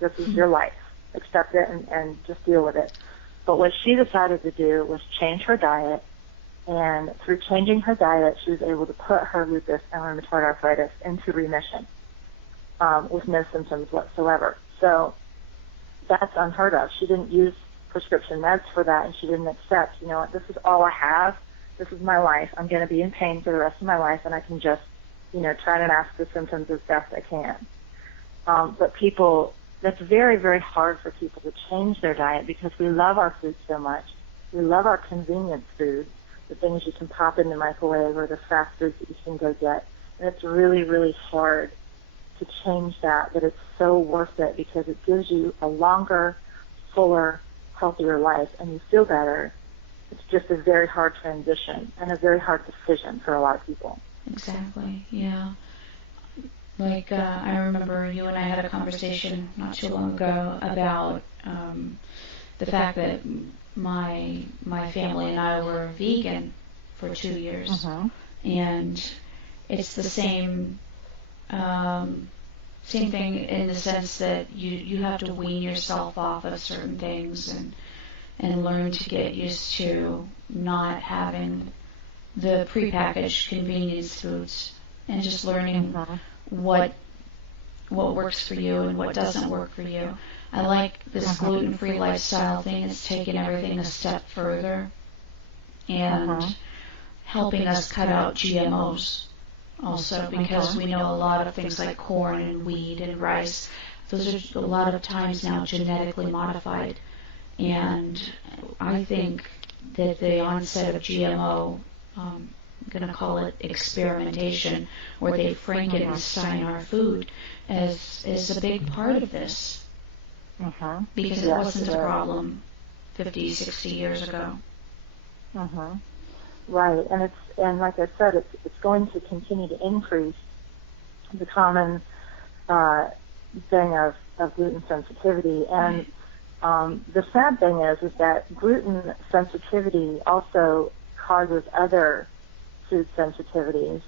This is your life. Accept it and just deal with it. But what she decided to do was change her diet, and through changing her diet, she was able to put her lupus and rheumatoid arthritis into remission with no symptoms whatsoever. So that's unheard of. She didn't use prescription meds for that, and she didn't accept, you know what, this is all I have. This is my life. I'm going to be in pain for the rest of my life, and I can just, you know, try to mask the symptoms as best I can. But people, that's very, very hard for people to change their diet because we love our food so much. We love our convenience foods, the things you can pop in the microwave or the fast foods that you can go get. And it's really, really hard to change that, but it's so worth it because it gives you a longer, fuller, healthier life, and you feel better. It's just a very hard transition and a very hard decision for a lot of people. Exactly, yeah. Like, I remember you and I had a conversation not too long ago about the fact that my family and I were vegan for 2 years. Mm-hmm. And it's the same thing in the sense that you have to wean yourself off of certain things and learn to get used to not having the prepackaged convenience foods and just learning what works for you and what doesn't work for you. I like this gluten-free lifestyle thing. It's taking everything a step further and helping us cut out GMOs also, because we know a lot of things like corn and wheat and rice, those are a lot of times now genetically modified. And I think that the onset of GMO, I'm going to call it experimentation, where they Frankenstein our food, is a big part of this. Because it wasn't a problem 50, 60 years ago. Right, and like I said, it's going to continue to increase. The common thing of gluten sensitivity, and the sad thing is that gluten sensitivity also causes other food sensitivities,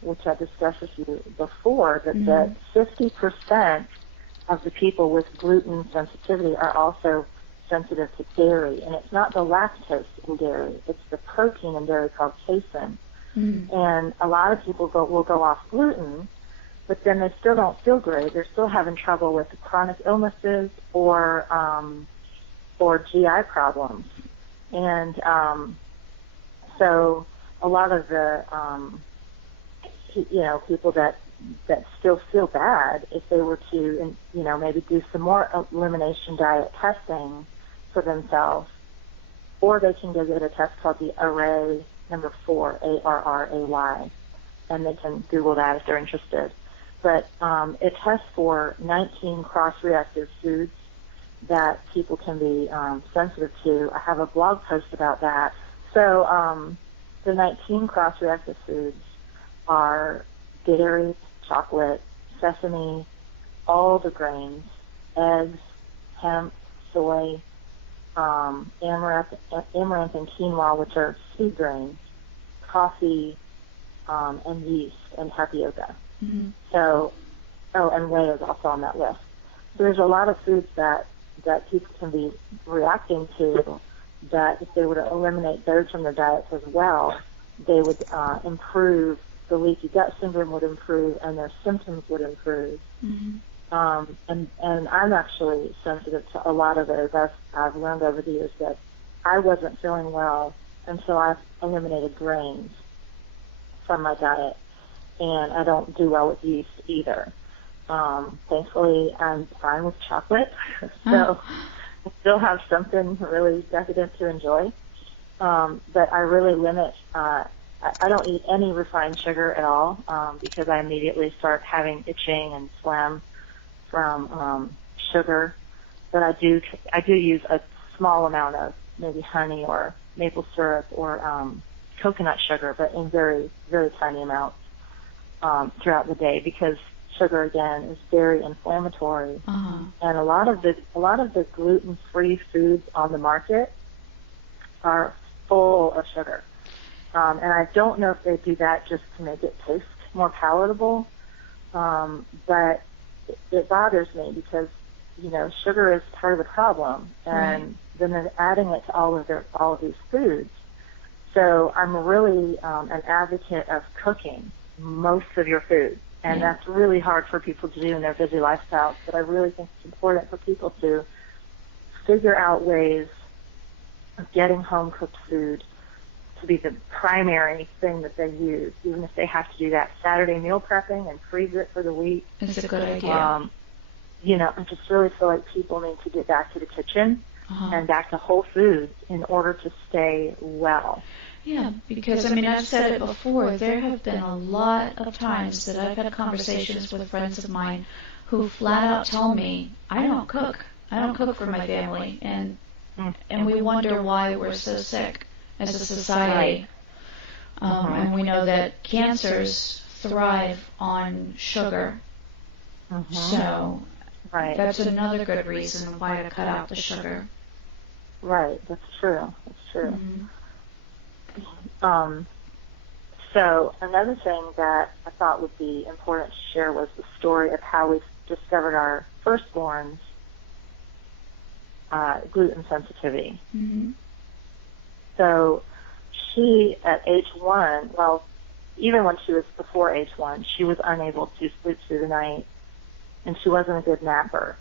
which I discussed with you before, that 50% of the people with gluten sensitivity are also sensitive to dairy, and it's not the lactose in dairy, it's the protein in dairy called casein. And a lot of people will go off gluten, but then they still don't feel great. They're still having trouble with chronic illnesses or GI problems. And so a lot of the people that still feel bad, if they were to maybe do some more elimination diet testing for themselves, or they can go get a test called the Array number 4, ARRAY, and they can Google that if they're interested. But it tests for 19 cross-reactive foods that people can be sensitive to. I have a blog post about that. So the 19 cross-reactive foods are dairy, chocolate, sesame, all the grains, eggs, hemp, soy, amaranth and quinoa, which are seed grains, coffee, and yeast, and tapioca. So, and whey is also on that list. So there's a lot of foods that people can be reacting to, that if they were to eliminate those from their diets as well, they would improve. The leaky gut syndrome would improve, and their symptoms would improve. And I'm actually sensitive to a lot of those. I've learned over the years that I wasn't feeling well until I've eliminated grains from my diet, and I don't do well with yeast either. Thankfully, I'm fine with chocolate, so I still have something really decadent to enjoy. But I really limit. I don't eat any refined sugar at all because I immediately start having itching and phlegm from sugar. But I do use a small amount of maybe honey or maple syrup or coconut sugar, but in very, very tiny amounts throughout the day, because sugar again is very inflammatory. And a lot of the gluten-free foods on the market are full of sugar. And I don't know if they do that just to make it taste more palatable, but it bothers me because sugar is part of the problem, and then they're adding it to all of these foods. So I'm really an advocate of cooking most of your food, and that's really hard for people to do in their busy lifestyles. But I really think it's important for people to figure out ways of getting home cooked food to be the primary thing that they use, even if they have to do that Saturday meal prepping and freeze it for the week. It's a good idea. I just really feel like people need to get back to the kitchen and back to whole foods in order to stay well. Yeah, because, I've said it before, there have been a lot of times that I've had conversations with friends of mine who flat out tell me, I don't cook. I don't cook for my family, and we wonder why we're so sick as a society. And we know that cancers thrive on sugar. So that's another good reason why to cut out the sugar. Right, that's true. So another thing that I thought would be important to share was the story of how we discovered our firstborn's gluten sensitivity. So she, at age 1, well, even when she was before age 1, she was unable to sleep through the night, and she wasn't a good napper.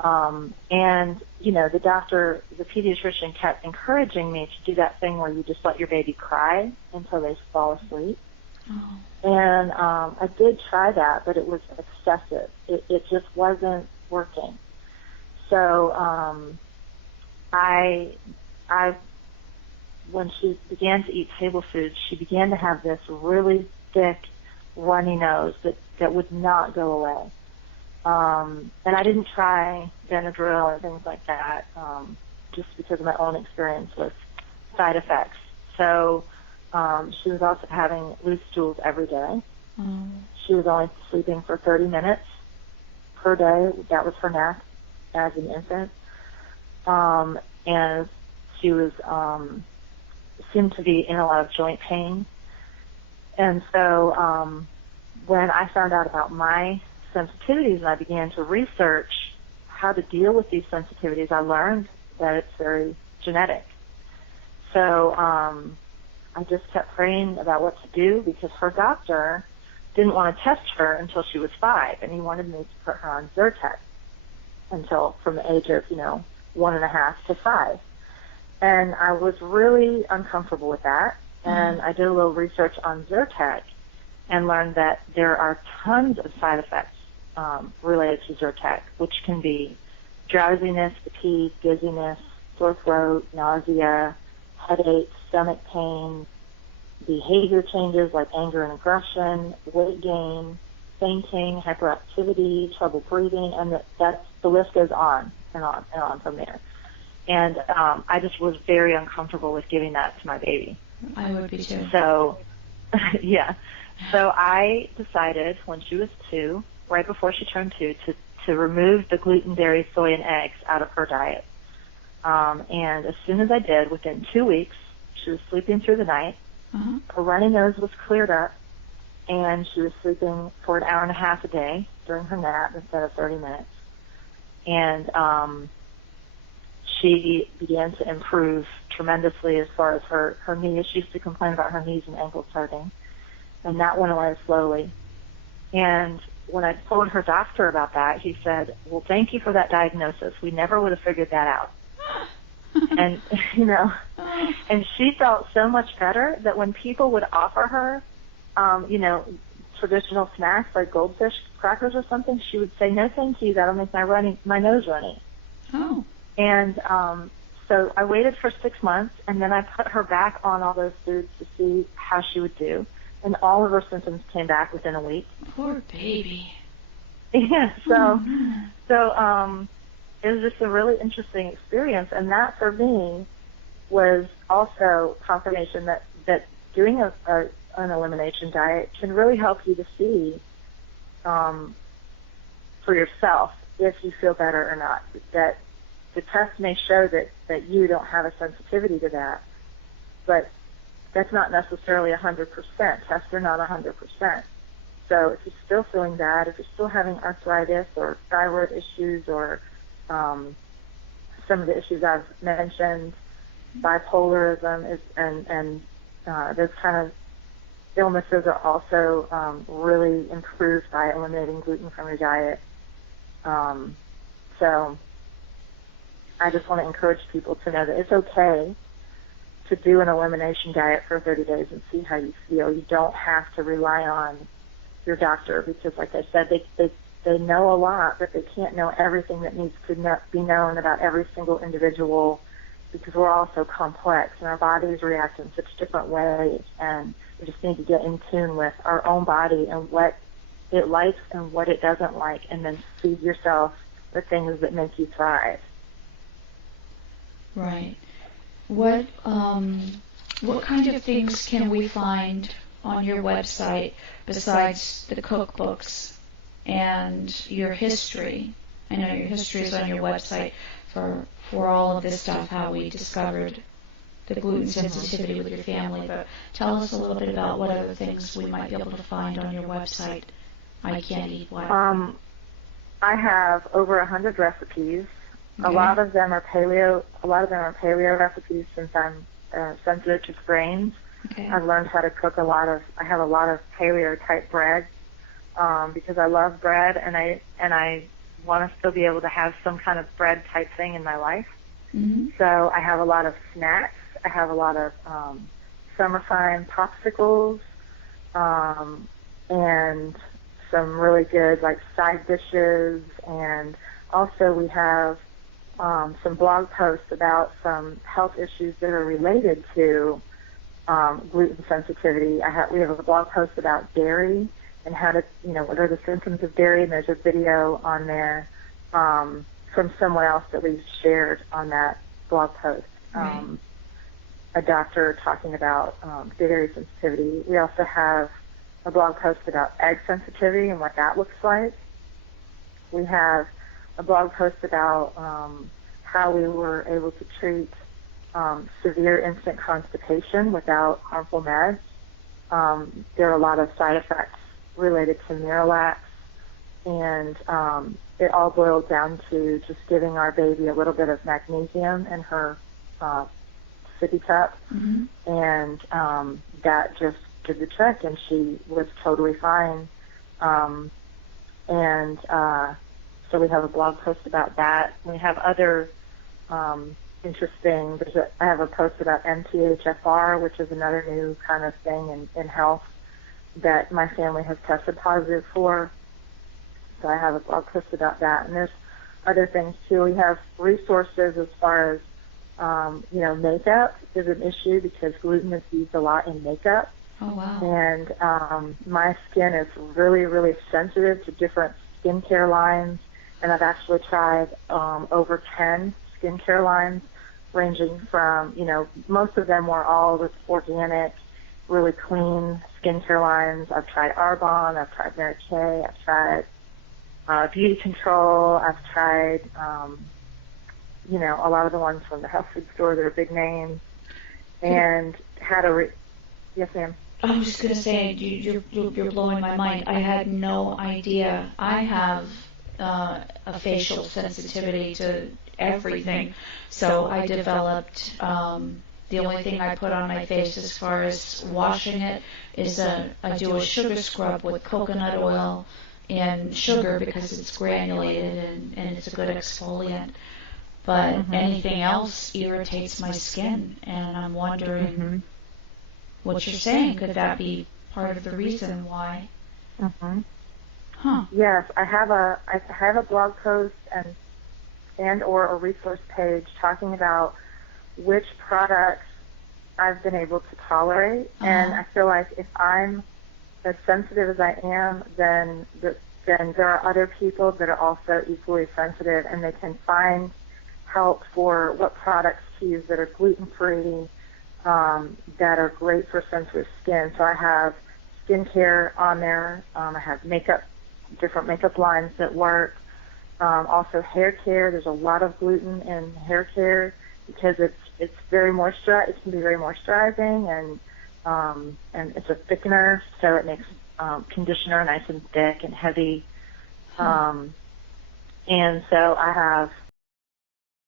And, the doctor, the pediatrician, kept encouraging me to do that thing where you just let your baby cry until they fall asleep. And I did try that, but it was excessive. It just wasn't working. So when she began to eat table foods, she began to have this really thick, runny nose that would not go away. And I didn't try Benadryl or things like that, just because of my own experience with side effects. So she was also having loose stools every day. She was only sleeping for 30 minutes per day. That was her nap as an infant. And she was seemed to be in a lot of joint pain. And so when I found out about my sensitivities and I began to research how to deal with these sensitivities, I learned that it's very genetic. So I just kept praying about what to do because her doctor didn't want to test her until she was 5, and he wanted me to put her on Zyrtec until from the age of 1.5 to 5. And I was really uncomfortable with that, and I did a little research on Zyrtec and learned that there are tons of side effects related to Zyrtec, which can be drowsiness, fatigue, dizziness, sore throat, nausea, headaches, stomach pain, behavior changes like anger and aggression, weight gain, fainting, hyperactivity, trouble breathing, and the list goes on and on and on from there. And I just was very uncomfortable with giving that to my baby. I would be too. So, yeah. So I decided when she was 2, right before she turned 2, to remove the gluten, dairy, soy, and eggs out of her diet. And as soon as I did, within 2 weeks, she was sleeping through the night. Her runny nose was cleared up, and she was sleeping for 1.5 hours a day during her nap instead of 30 minutes. And she began to improve tremendously as far as her knees. She used to complain about her knees and ankles hurting, and that went away slowly. And when I told her doctor about that, he said, well, thank you for that diagnosis. We never would have figured that out. And, and she felt so much better that when people would offer her, traditional snacks like goldfish crackers or something, she would say, no, thank you. That'll make my nose runny. Oh. And so I waited for 6 months, and then I put her back on all those foods to see how she would do. And all of her symptoms came back within a week. Poor baby. Yeah, so it was just a really interesting experience, and that for me was also confirmation that doing an elimination diet can really help you to see for yourself if you feel better or not. That the test may show that you don't have a sensitivity to that, but that's not necessarily 100%. Tests are not 100%. So if you're still feeling bad, if you're still having arthritis or thyroid issues or some of the issues I've mentioned, bipolarism and those kind of illnesses are also really improved by eliminating gluten from your diet. So I just want to encourage people to know that it's okay to do an elimination diet for 30 days and see how you feel. You don't have to rely on your doctor because, like I said, they know a lot, but they can't know everything that needs to be known about every single individual because we're all so complex and our bodies react in such different ways, and we just need to get in tune with our own body and what it likes and what it doesn't like, and then feed yourself the things that make you thrive. Right. What kind of things can we find on your website besides the cookbooks and your history? I know your history is on your website for all of this stuff, how we discovered the gluten sensitivity with your family, but tell us a little bit about what other things we might be able to find on your website. I Can't Eat What. I have over 100 recipes. Okay. A lot of them are paleo. A lot of them are paleo recipes since I'm sensitive to grains. Okay. I've learned how to cook I have a lot of paleo type bread because I love bread and I want to still be able to have some kind of bread type thing in my life. Mm-hmm. So I have a lot of snacks. I have a lot of summertime popsicles and some really good like side dishes, and also we have some blog posts about some health issues that are related to gluten sensitivity. We have a blog post about dairy and how to, what are the symptoms of dairy, and there's a video on there from someone else that we've shared on that blog post. Right. A doctor talking about dairy sensitivity. We also have a blog post about egg sensitivity and what that looks like. We have a blog post about how we were able to treat severe instant constipation without harmful meds. There are a lot of side effects related to Miralax, and it all boils down to just giving our baby a little bit of magnesium in her sippy cup, Mm-hmm. and that just did the trick, and she was totally fine. So we have a blog post about that. We have other interesting, I have a post about MTHFR, which is another new kind of thing in health that my family has tested positive for. So I have a blog post about that. And there's other things too. We have resources as far as, makeup is an issue because gluten is used a lot in makeup. Oh, wow. And my skin is really, really sensitive to different skincare lines. And I've actually tried over 10 skincare lines, ranging from, most of them were all with organic, really clean skincare lines. I've tried Arbonne, I've tried Mary Kay, I've tried Beauty Control, I've tried, a lot of the ones from the health food store that are big names, and had yes, ma'am. I was just going to say, you're blowing my mind. I had no idea. I have a facial sensitivity to everything, so I developed, the only thing I put on my face as far as washing it is I do a sugar scrub with coconut oil and sugar because it's granulated and it's a good exfoliant. But Mm-hmm. anything else irritates my skin, and I'm wondering what you're saying. Could that be part of the reason why? Mm-hmm. Huh. Yes, I have a blog post and or a resource page talking about which products I've been able to tolerate, and I feel like if I'm as sensitive as I am, then there are other people that are also equally sensitive, and they can find help for what products to use that are gluten-free, that are great for sensitive skin. So I have skincare on there. I have different makeup lines that work. Also hair care. There's a lot of gluten in hair care because it's very moisturized. It can be very moisturizing, and it's a thickener, so it makes conditioner nice and thick and heavy. And so I have